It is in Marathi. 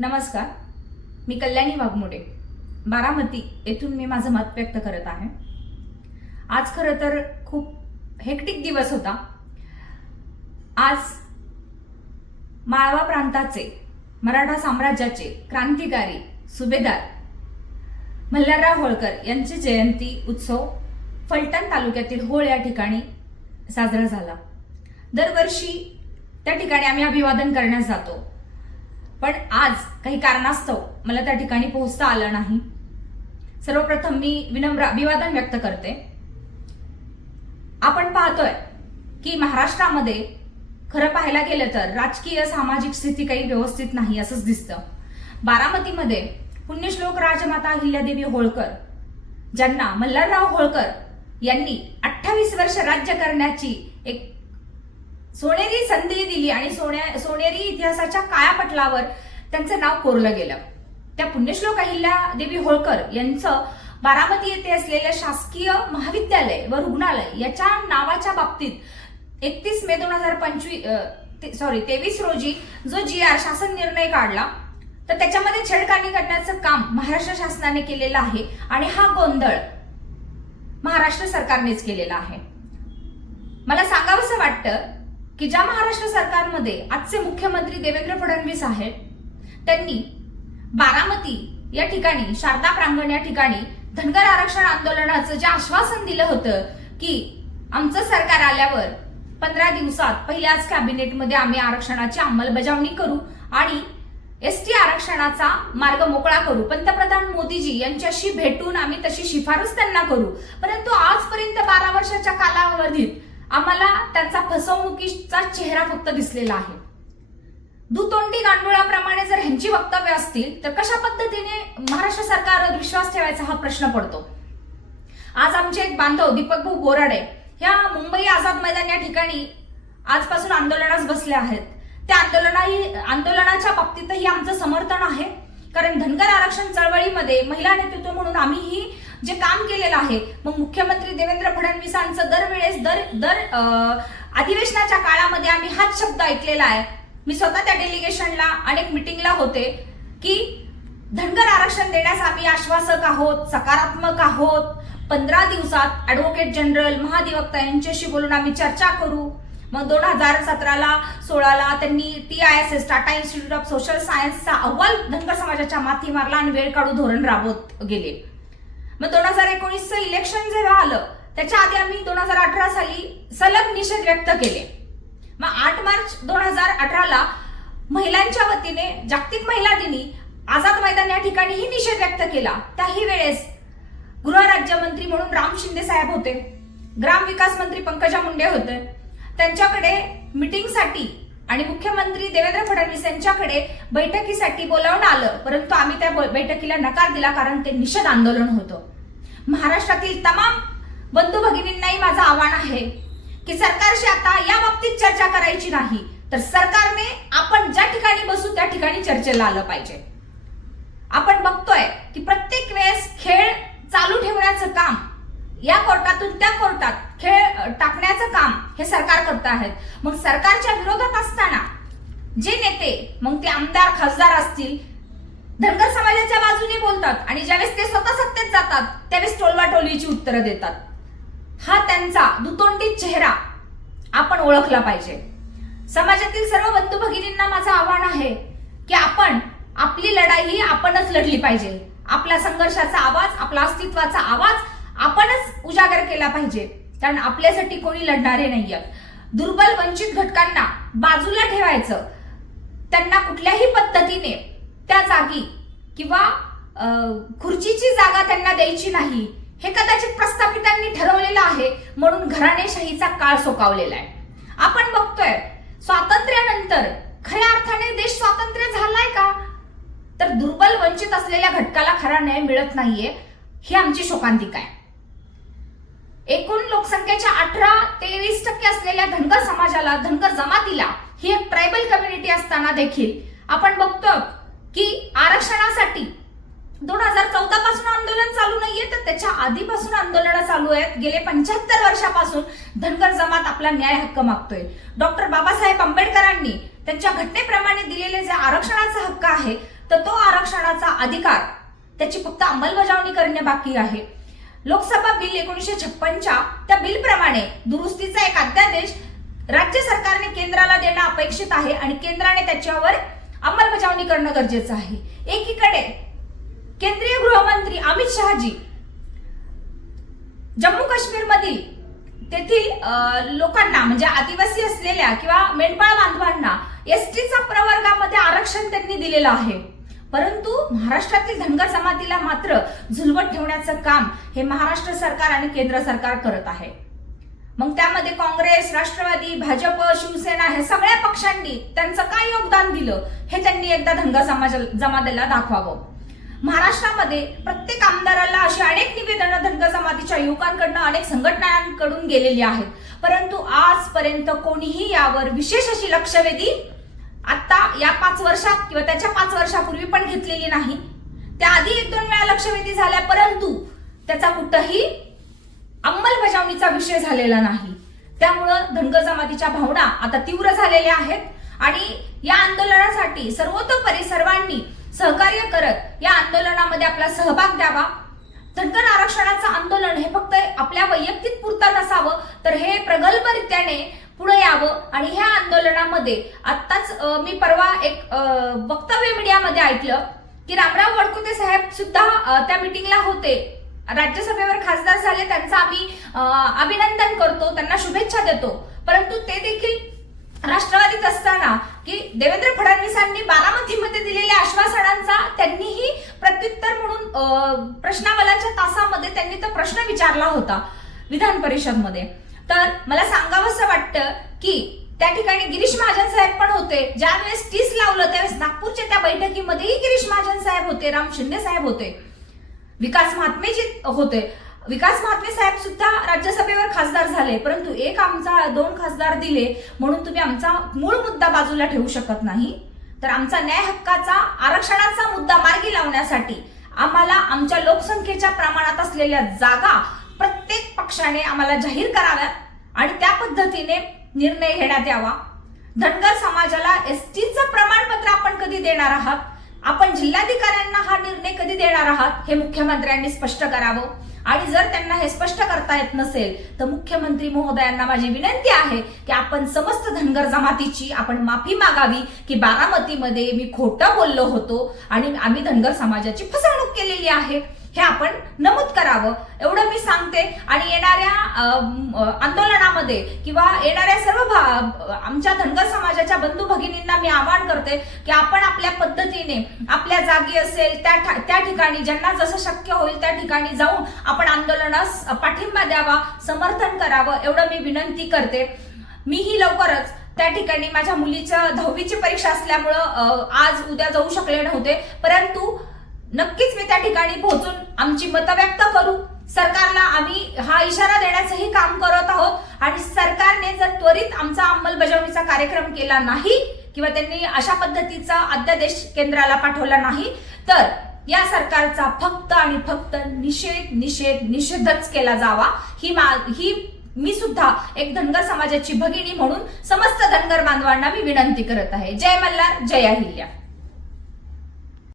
नमस्कार, मी कल्याणी वाघमोडे, बारामती येथून मी माझं मत व्यक्त करत आहे। आज खरं तर खूप हेक्टिक दिवस होता। आज माळवा प्रांताचे, मराठा साम्राज्याचे क्रांतिकारी सुभेदार मल्हारराव होळकर यांची जयंती उत्सव फलटण तालुक्यातील होळ या ठिकाणी साजरा झाला। दरवर्षी त्या ठिकाणी आम्ही अभिवादन करण्यास जातो, पण आज काही कारणास्तव मला त्या ठिकाणी पोहोचता आलं नाही। सर्वप्रथम मी विनम्र अभिवादन व्यक्त करते। आपण पाहतोय की महाराष्ट्रामध्ये खरं पाहायला गेलं तर राजकीय सामाजिक स्थिती काही व्यवस्थित नाही असंच दिसतं। बारामतीमध्ये पुण्यश्लोक राजमाता अहिल्यादेवी होळकर, ज्यांना मल्हारराव होळकर यांनी 28 वर्ष राज्य करण्याची एक सोनेरी संधी दिली आणि सोनेरी इतिहासाच्या कायापटलावर त्यांचं नाव कोरलं गेलं। त्या पुण्यश्लोक अहिल्यादेवी होळकर यांचं बारामती येथे असलेल्या शासकीय महाविद्यालय व रुग्णालय याच्या नावाच्या बाबतीत 31 मे 2023 रोजी जो GR शासन निर्णय काढला, तर त्याच्यामध्ये छेडखानी करण्याचं काम महाराष्ट्र शासनाने केलेलं आहे आणि हा गोंधळ महाराष्ट्र सरकारनेच केलेला आहे। मला सांगावंसं वाटतं की ज्या महाराष्ट्र सरकारमध्ये आजचे मुख्यमंत्री देवेंद्र फडणवीस आहेत, त्यांनी बारामती या ठिकाणी शारदा प्रांगण या ठिकाणी धनगर आरक्षण आंदोलनाचं जे आश्वासन दिलं होतं की आमचं सरकार आल्यावर 15 दिवसात पहिल्याच कॅबिनेटमध्ये आम्ही आरक्षणाची अंमलबजावणी करू आणि ST आरक्षणाचा मार्ग मोकळा करू, पंतप्रधान मोदीजी यांच्याशी भेटून आम्ही तशी शिफारस त्यांना करू, परंतु आजपर्यंत 12 वर्षाच्या कालावधीत आम्हाला त्यांचा फसवणुकीचा चेहरा फक्त दिसलेला आहे। दुतोंडी गांडुळाप्रमाणे जर ह्यांची वक्तव्य असतील तर कशा पद्धतीने महाराष्ट्र सरकारवर विश्वास ठेवायचा हा प्रश्न पडतो। आज आमचे एक बांधव दीपक भाऊ बोराडे ह्या मुंबई आझाद मैदान या ठिकाणी आजपासून आंदोलनास बसले आहेत। त्या आंदोलनाच्या बाबतीतही आमचं समर्थन आहे, कारण धनगर आरक्षण चळवळीमध्ये महिला नेतृत्व म्हणून आम्हीही जे काम केलेलं आहे, मग मुख्यमंत्री देवेंद्र फडणवीसांचं दरवेळेस दर अधिवेशनाच्या काळामध्ये आम्ही हाच शब्द ऐकलेला आहे। मी स्वतः त्या डेलिगेशनला अनेक मिटिंगला होते की धनगर आरक्षण देण्यास आम्ही आश्वासक आहोत, सकारात्मक आहोत। 15 दिवसात ऍडव्होकेट जनरल, महाधिवक्ता यांच्याशी बोलून आम्ही चर्चा करू। मग 2017ला 16ला त्यांनी TISS Tata institute of social सायन्सचा अहवाल धनगर समाजाच्या माथी मारला आणि वेळ काढू धोरण राबवत गेले। मग 2019चं इलेक्शन जेव्हा आलं, त्याच्या आधी आम्ही 2018 साली सलग निषेध व्यक्त केले। मग 8 मार्च 2018ला महिलांच्या वतीने जागतिक महिला दिनी आझाद मैदान या ठिकाणीही निषेध व्यक्त केला। त्याही वेळेस गृह राज्यमंत्री म्हणून राम शिंदे साहेब होते, ग्रामविकास मंत्री पंकजा मुंडे होते, त्यांच्याकडे मीटिंगसाठी आणि मुख्यमंत्री देवेंद्र फडणवीस यांच्याकडे बैठकीसाठी बोलावण्यात आलं, परंतु आम्ही त्या बैठकीला नकार दिला, कारण ते निषेध आंदोलन होतं। महाराष्ट्रातील तमाम बंधू भगिनींनाही माझं आव्हान आहे की सरकारशी आता या बाबतीत चर्चा करायची नाही, तर सरकारने आपण ज्या ठिकाणी बसू त्या ठिकाणी चर्चेला आलं पाहिजे। आपण बघतोय की प्रत्येक वेळेस खेळ चालू ठेवण्याचं काम, या कोर्टातून त्या कोर्टात खेळ टाकण्याचं काम हे सरकार करत आहेत। मग सरकारच्या विरोधात असताना जे नेते, मग ते आमदार खासदार असतील, धनगर समाजाच्या बाजूने बोलतात आणि ज्यावेळेस ते स्वतः सत्तेत जातात त्यावेळेस टोलवाटोलीची उत्तरं देतात। हा त्यांचा दुतोंडी चेहरा आपण ओळखला पाहिजे। समाजातील सर्व बंधू भगिनींना माझं आव्हान आहे की आपण आपली लढाई ही आपणच लढली पाहिजे। आपल्या संघर्षाचा आवाज, आपला अस्तित्वाचा आवाज आपणच उजागर केला पाहिजे, कारण आपल्यासाठी कोणी लढणारे नाहीये। दुर्बल वंचित घटकांना बाजूला ठेवायचं, त्यांना कुठल्याही पद्धतीने त्या जागी किंवा खुर्चीची जागा त्यांना द्यायची नाही, हे कदाचित प्रस्थापितांनी ठरवलेलं आहे, म्हणून घराणेशाहीचा काळ सोकावलेला आहे। आपण बघतोय स्वातंत्र्यानंतर खऱ्या अर्थाने देश स्वातंत्र्य झालाय का, तर दुर्बल वंचित असलेल्या घटकाला खरा न्याय मिळत नाहीये, ही आमची शोकांतिका आहे। एकूण लोकसंख्येच्या 18 ते 20% असलेल्या धनगर समाजाला, धनगर जमातीला ही एक ट्रायबल कम्युनिटी असताना देखील आपण बघतो की आरक्षणासाठी 2014 पासून आंदोलन चालू नाहीये, तर त्याच्या आधीपासून आंदोलन चालू आहेत। गेले 75 वर्षापासून धनगर जमात आपला न्याय हक्क मागतोय। डॉक्टर बाबासाहेब आंबेडकरांनी त्यांच्या घटनेप्रमाणे दिलेले जे आरक्षणाचा हक्क आहे, तर तो आरक्षणाचा अधिकार त्याची फक्त अंमलबजावणी करणे बाकी आहे. लोकसभा बिल 1956च्या त्या बिलप्रमाणे दुरुस्तीचा एक अध्यादेश राज्य सरकारने केंद्राला देणं अपेक्षित आहे आणि केंद्राने त्याच्यावर अंमलबजावणी करणं गरजेचं आहे. एकीकडे केंद्रीय गृहमंत्री अमित शहाजी जम्मू काश्मीर मधील तेथील लोकांना म्हणजे आदिवासी असलेल्या किंवा मेंढपाळ बांधवांना एसटीचा प्रवर्गामध्ये आरक्षण त्यांनी दिलेलं आहे. परंतु महाराष्ट्रातील धनगर जमातीला मात्र झुलवत ठेवण्याचं काम हे महाराष्ट्र सरकार आणि केंद्र सरकार करत आहे. मग त्यामध्ये काँग्रेस, राष्ट्रवादी, भाजप, शिवसेना हे सगळ्या पक्षांनी त्यांचं काय योगदान दिलं हे त्यांनी एकदा धनगर जमातीला दाखवावं. महाराष्ट्रामध्ये प्रत्येक आमदाराला अशी अनेक निवेदनं धनगर जमातीच्या युवकांकडून अनेक संघटनांकडून गेलेली आहेत, परंतु आजपर्यंत कोणीही यावर विशेष अशी लक्षवेधी आता या 5 वर्षात किंवा त्याच्या 5 वर्षापूर्वी पण घेतलेली नाही. त्याआधी 1-2 वेळा लक्षवेधी झाल्या, परंतु त्याचा कुठंही अंमलबजावणीचा विषय झालेला नाही. त्यामुळं धनगर जमातीच्या भावना आता तीव्र झालेल्या आहेत आणि या आंदोलनासाठी सर्वतोपरी सर्वांनी सहकार्य करत या आंदोलनामध्ये आपला सहभाग द्यावा. धनगर आरक्षणाचं आंदोलन हे फक्त आपल्या वैयक्तिक पुरतं नसावं, तर हे प्रगल्भरित्याने पुढे यावं. आणि ह्या आंदोलनामध्ये आत्ताच मी परवा एक वक्तव्य मीडियामध्ये ऐकलं की रामराव वडकुते साहेब सुद्धा त्या मीटिंगला होते, राज्यसभेवर खासदार झाले, त्यांचं आम्ही अभिनंदन करतो, त्यांना शुभेच्छा देतो. परंतु ते देखील राष्ट्रवादीत असताना की देवेंद्र फडणवीसांनी बारामतीमध्ये दिलेल्या आश्वासनांचा त्यांनीही प्रत्युत्तर म्हणून प्रश्नावलीच्या तासामध्ये त्यांनी तो प्रश्न विचारला होता विधान परिषदमध्ये. तर मला सांगावंसं वाटतं की त्या ठिकाणी गिरीश महाजन साहेब पण होते. ज्यावेळेस टीस लावलं त्यावेळेस नागपूरच्या त्या बैठकीमध्येही गिरीश महाजन साहेब होते, राम शिंदे साहेब होते, विकास महात्मेजी होते. विकास महात्मे साहेब सुद्धा राज्यसभेवर खासदार झाले, परंतु एक आमचा 2 खासदार दिले म्हणून तुम्ही आमचा मूळ मुद्दा बाजूला ठेवू शकत नाही. तर आमचा न्याय हक्काचा आरक्षणाचा मुद्दा मार्गी लावण्यासाठी आम्हाला आमच्या लोकसंख्येच्या प्रमाणात असलेल्या जागा प्रत्येक पक्षाने आम्हाला जाहीर कराव्यात आणि त्या पद्धतीने निर्णय घेण्यात यावा. धनगर समाजाला एसटीचं प्रमाणपत्र आपण कधी देणार आहात, आपण जिल्हाधिकाऱ्यांना हा निर्णय कधी देणार आहात हे मुख्यमंत्र्यांनी स्पष्ट करावं. आणि जर त्यांना हे स्पष्ट करता येत नसेल तर मुख्यमंत्री महोदयांना माझी विनंती आहे की आपण समस्त धनगर जमातीची आपण माफी मागावी की बारामतीमध्ये मी खोटं बोललो होतो आणि आम्ही धनगर समाजाची फसवणूक केलेली आहे हे आपण नमूद करावं, एवढं मी सांगते. आणि येणाऱ्या आंदोलनामध्ये किंवा येणाऱ्या सर्व आमच्या धनगर समाजाच्या बंधू भगिनींना मी आवाहन करते की आपण आपल्या पद्धतीने आपल्या जागी असेल त्या ठिकाणी ज्यांना जसं शक्य होईल त्या ठिकाणी जाऊन आपण आंदोलनास पाठिंबा द्यावा, समर्थन करावं, एवढं मी विनंती करते. मीही लवकरच त्या ठिकाणी माझ्या मुलीच्या 10वीची परीक्षा असल्यामुळं आज उद्या जाऊ शकले नव्हते, परंतु नक्कीच मी त्या ठिकाणी पोहोचून आमची मतं व्यक्त करू. सरकारला आम्ही हा इशारा देण्याचंही काम करत आहोत आणि सरकारने जर त्वरित आमचा अंमलबजावणीचा कार्यक्रम केला नाही किंवा त्यांनी अशा पद्धतीचा अध्यादेश केंद्राला पाठवला नाही तर या सरकारचा फक्त आणि फक्त निषेधच केला जावा. ही मी सुद्धा एक धनगर समाजाची भगिनी म्हणून समस्त धनगर बांधवांना मी विनंती करत आहे. जय मल्हार, जय अहिल्या.